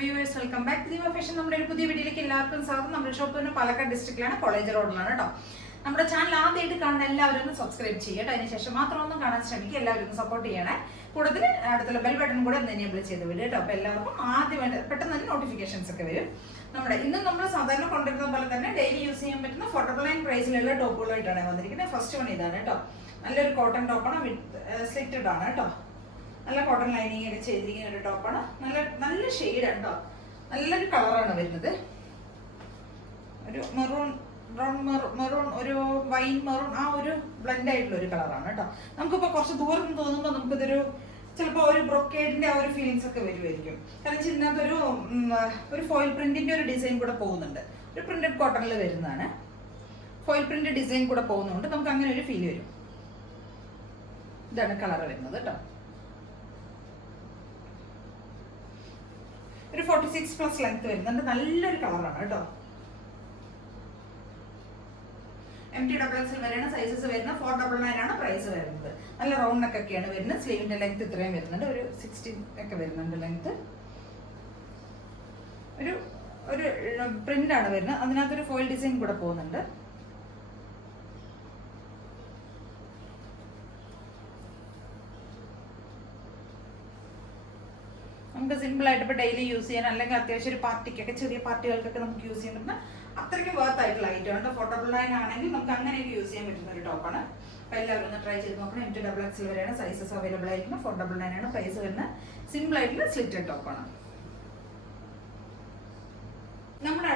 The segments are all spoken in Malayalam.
Viewers welcome back. Deepa fashion നമ്മുടെ ഒരു പുതിയ വീഡിയോയിലേക്ക് എല്ലാവർക്കും സ്വാഗതം. നമ്മുടെ ഷോപ്പ് പാലക്കാട് ഡിസ്ട്രിക്റ്റിലാണ്, കോളേജ് റോഡിലാണ് കേട്ടോ. നമ്മുടെ ചാനൽ ആദ്യമായിട്ട് കാണുന്ന എല്ലാവരും ഒന്ന് സബ്സ്ക്രൈബ് ചെയ്യട്ടെ. അതിനുശേഷം മാത്രം ഒന്നും കാണാൻ ശ്രമിക്കുക. എല്ലാവരും ഒന്ന് സപ്പോർട്ട് ചെയ്യണേ. കൂടുതൽ അടുത്തുള്ള ബെൽ ബട്ടൺ കൂടെ ഒന്ന് എനേബിൾ ചെയ്ത് വിടും കേട്ടോ. അപ്പോൾ എല്ലാവർക്കും ആദ്യമായിട്ട് പെട്ടെന്ന് തന്നെ നോട്ടിഫിക്കേഷൻസ് ഒക്കെ വരും. ഇന്നും നമ്മൾ സാധാരണ കൊണ്ടുവരുന്ന പോലെ തന്നെ ഡെയിലി യൂസ് ചെയ്യാൻ പറ്റുന്ന ഫോർട്ടബിൾ ലൈൻ പ്രൈസിലുള്ള ടോപ്പുകളായിട്ടാണ് വന്നിരിക്കുന്നത്. ഫസ്റ്റ് വൺ ഇതാണ് കേട്ടോ. നല്ലൊരു കോട്ടൺ ടോപ്പാണ്, വിത്ത് സ്ലിറ്റഡ് ആണ് കേട്ടോ. നല്ല കോട്ടൺ ലൈനിങ് ഒക്കെ ചെയ്തിരിക്കുന്ന ഒരു ടോപ്പാണ്. നല്ല ഷെയ്ഡാണ് കേട്ടോ. നല്ലൊരു കളറാണ് വരുന്നത്. ഒരു മെറൂൺ ഒരു വൈൻ മെറൂൺ, ആ ഒരു ബ്ലെൻഡ് ആയിട്ടുള്ള ഒരു കളറാണ് കേട്ടോ. നമുക്കിപ്പോൾ കുറച്ച് ദൂരം തോന്നുമ്പോൾ നമുക്കിതൊരു ചിലപ്പോൾ ഒരു ബ്രൊക്കേഡിന്റെ ആ ഒരു ഫീലിങ്സ് ഒക്കെ വരുമായിരിക്കും. കാരണം ഇതിനകത്തൊരു ഒരു ഫോയിൽ പ്രിന്റിന്റെ ഒരു ഡിസൈൻ കൂടെ പോകുന്നുണ്ട്. ഒരു പ്രിന്റഡ് കോട്ടണിൽ വരുന്നതാണ്. ഫോയിൽ പ്രിന്റ് ഡിസൈൻ കൂടെ പോകുന്നതുകൊണ്ട് നമുക്ക് അങ്ങനെ ഒരു ഫീൽ വരും. ഇതാണ് കളർ വരുന്നത് കേട്ടോ. ഒരു 46+ ലെങ്ത് വരുന്നുണ്ട്. നല്ലൊരു കളറാണ് കേട്ടോ. MT XX വരെയാണ് സൈസസ് വരുന്നത്. 499 ആണ് പ്രൈസ് വരുന്നത്. നല്ല റൗണ്ട് നെക്ക് ഒക്കെയാണ് വരുന്നത്. സ്ലീവിന്റെ ലെങ്ത് ഇത്രയും വരുന്നുണ്ട്. ഒരു 16 ഒക്കെ വരുന്നുണ്ട് ലെങ്ത്. ഒരു പ്രിന്റ് ആണ് വരുന്നത്. അതിനകത്തൊരു ഫോയിൽ ഡിസൈൻ കൂടെ പോകുന്നുണ്ട്. നമുക്ക് സിമ്പിൾ ആയിട്ട് ഇപ്പോൾ ഡെയിലി യൂസ് ചെയ്യാൻ, അല്ലെങ്കിൽ അത്യാവശ്യം ഒരു പാർട്ടിക്കൊക്കെ, ചെറിയ പാർട്ടികൾക്കൊക്കെ നമുക്ക് യൂസ് ചെയ്യാൻ പറ്റുന്ന അത്രയ്ക്കും വർത്ത് ആയിട്ടുള്ള ഐറ്റം ആണ്. ഫോർട്ടബിൾ ലൈൻ ആണെങ്കിൽ നമുക്ക് അങ്ങനെയൊക്കെ യൂസ് ചെയ്യാൻ പറ്റുന്ന ഒരു ടോപ്പാണ്. അപ്പോൾ എല്ലാവരും ഒന്ന് ട്രൈ ചെയ്ത് നോക്കണം. MT XX വരെയാണ് സൈസസ് അവൈലബിൾ ആയിരിക്കും. 499 ആണ് പ്രൈസ് വരുന്നത്. സിമ്പിൾ ആയിട്ടുള്ള സ്ലിറ്റഡ് ടോപ്പാണ്. നമ്മുടെ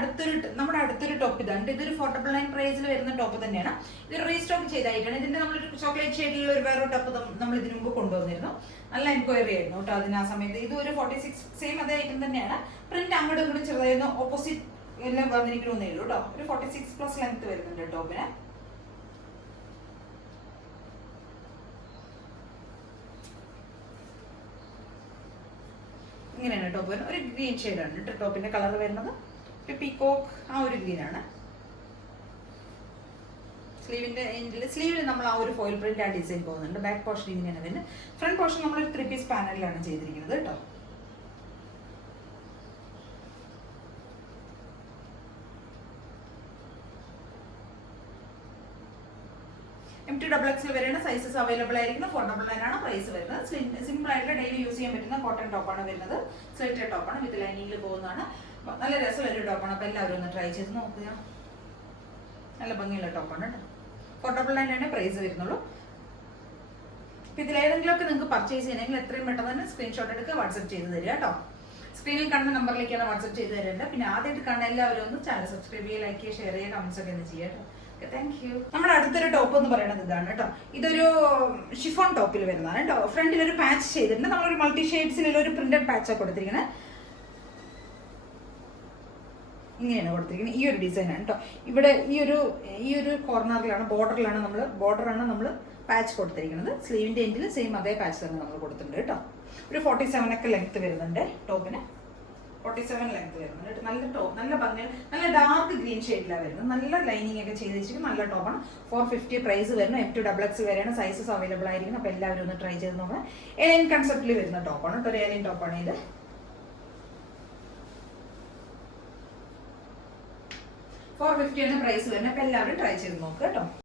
അടുത്തൊരു ടോപ്പ് ഇതാണ്. ഇതൊരു ഫോർട്ടബിൾ ലൈൻ പ്രൈസിൽ വരുന്ന ടോപ്പ് തന്നെയാണ്. ഇത് റീസ്റ്റോക്ക് ചെയ്തായിട്ടാണ്. ഇതിന്റെ നമ്മളൊരു ചോക്ലേറ്റ് ഷെയ്ഡിലുള്ള ഒരു വേറെ ടോപ്പ് നമ്മൾ ഇതിനു മുമ്പ് കൊണ്ടുവന്നിരുന്നു. നല്ല എൻക്വയറി ആയിരുന്നു കേട്ടോ അതിന് ആ സമയത്ത്. ഇത് ഒരു 46 സെയിം അതേ ഐറ്റം തന്നെയാണ്. പ്രിന്റ് അങ്ങോട്ടും ഇങ്ങോട്ടും ചെറുതായിരുന്നു, ഓപ്പോസിറ്റ് എല്ലാം വന്നിരിക്കണമെന്നേ ഉള്ളൂ കേട്ടോ. ഒരു 46+ ലെങ്ത് വരുന്നുണ്ട് ടോപ്പിന്. ഇങ്ങനെയാണ് ടോപ്പ് വരുന്നത്. ഒരു ഗ്രീൻ ഷെയ്ഡാണ് ടോപ്പിന്റെ കളർ വരുന്നത്. ഒരു പീകോക്ക് ആ ഒരു ഗ്രീനാണ്. സ്ലീവിൽ നമ്മൾ ആ ഒരു ഫോയിൽ പ്രിന്റ് ആ ഡിസൈൻ പോകുന്നുണ്ട്. ബാക്ക് പോർഷൻ ഇങ്ങനെയാണ് വരുന്നത്. ഫ്രണ്ട് പോർഷൻ നമ്മൾ ഒരു 3 പീസ് പാനലിലാണ് ചെയ്തിരിക്കുന്നത് കേട്ടോ. MT XX വരെയാണ് സൈസസ് അവൈലബിൾ ആയിരിക്കുന്നത്. 499 ആണ് പ്രൈസ് വരുന്നത്. സിമ്പിൾ ആയിട്ട് ഡെയിലി യൂസ് ചെയ്യാൻ പറ്റുന്ന കോട്ടൺ ടോപ്പാണ് വരുന്നത്. സ്ലിറ്റഡ് ടോപ്പാണ്, വിത്ത് ലൈനിങ്ങിൽ പോകുന്നതാണ്. നല്ല രസമുള്ളൊരു ടോപ്പാണ്. അപ്പോൾ എല്ലാവരും ഒന്ന് ട്രൈ ചെയ്ത് നോക്കുക. നല്ല ഭംഗിയുള്ള ടോപ്പാണ് കേട്ടോ. 499 പ്രൈസ് വരുന്നുള്ളൂ. അപ്പോൾ ഇതിലേതെങ്കിലും ഒക്കെ നിങ്ങൾക്ക് പർച്ചേസ് ചെയ്യണമെങ്കിൽ എത്രയും പെട്ടെന്ന് തന്നെ സ്ക്രീൻഷോട്ട് എടുക്കുക, വാട്സ്ആപ്പ് ചെയ്ത് തരിക കേട്ടോ. സ്ക്രീനിൽ കാണുന്ന നമ്പറിലേക്കാണ് വാട്സ്ആപ്പ് ചെയ്ത് തരേണ്ടത്. പിന്നെ ആദ്യമായിട്ട് കാണുന്ന എല്ലാവരും ഒന്ന് ചാനൽ സബ്സ്ക്രൈബ് ചെയ്യുക, ലൈക്ക് ചെയ്യുക, ഷെയർ ചെയ്യുക, കമന്റ്സ് ഒക്കെ ഒന്ന് ചെയ്യുക കേട്ടോ. Thank you. നമ്മുടെ അടുത്തൊരു ടോപ്പ് എന്ന് പറയുന്നത് ഇതാണ് കേട്ടോ. ഇതൊരു ഷിഫോൺ ടോപ്പിൽ വരുന്നതാണ് കേട്ടോ. ഫ്രണ്ടിൽ ഒരു പാച്ച് ചെയ്തിട്ടുണ്ട്. നമ്മളൊരു മൾട്ടി ഷെയ്ഡ്സിലുള്ള ഒരു പ്രിന്റഡ് പാച്ചാണ് കൊടുത്തിരിക്കുന്നത്. ഇങ്ങനെയാണ് കൊടുത്തിരിക്കുന്നത്. ഈ ഒരു ഡിസൈനാണ് കേട്ടോ. ഇവിടെ ഈ ഒരു കോർണറിലാണ്, ബോർഡറാണ് നമ്മൾ പാച്ച് കൊടുത്തിരിക്കുന്നത്. സ്ലീവിന്റെ എൻഡിൽ സെയിം അതേ പാച്ച് തന്നെ നമ്മൾ കൊടുത്തിട്ടുണ്ട് കേട്ടോ. ഒരു 47 ഒക്കെ ലെങ്ത് വരുന്നുണ്ട് ടോപ്പിന്. 47 ലെങ്ത് വരുന്നുണ്ട്. നല്ല ഭംഗി, നല്ല ഡാർക്ക് ഗ്രീൻ ഷെയ്ഡിലാണ് വരുന്നത്. നല്ല ലൈനിങ് ഒക്കെ ചെയ്ത് വെച്ചിരിക്കും. നല്ല ടോപ്പാണ്. 450 പ്രൈസ് വരുന്നു. MT XX വരെയാണ് സൈസസ് അവൈലബിൾ ആയിരിക്കും. അപ്പോൾ എല്ലാവരും ഒന്ന് ട്രൈ ചെയ്ത് നോക്കണം. എലൈൻ കൺസെപ്റ്റിൽ വരുന്ന ടോപ്പാണ് കേട്ടോ. ഒരു എലൈൻ ടോപ്പാണ് ഇത്. 450 പ്രൈസ് വരുന്നത്. അപ്പോൾ എല്ലാവരും ട്രൈ ചെയ്ത് നോക്കുക കേട്ടോ.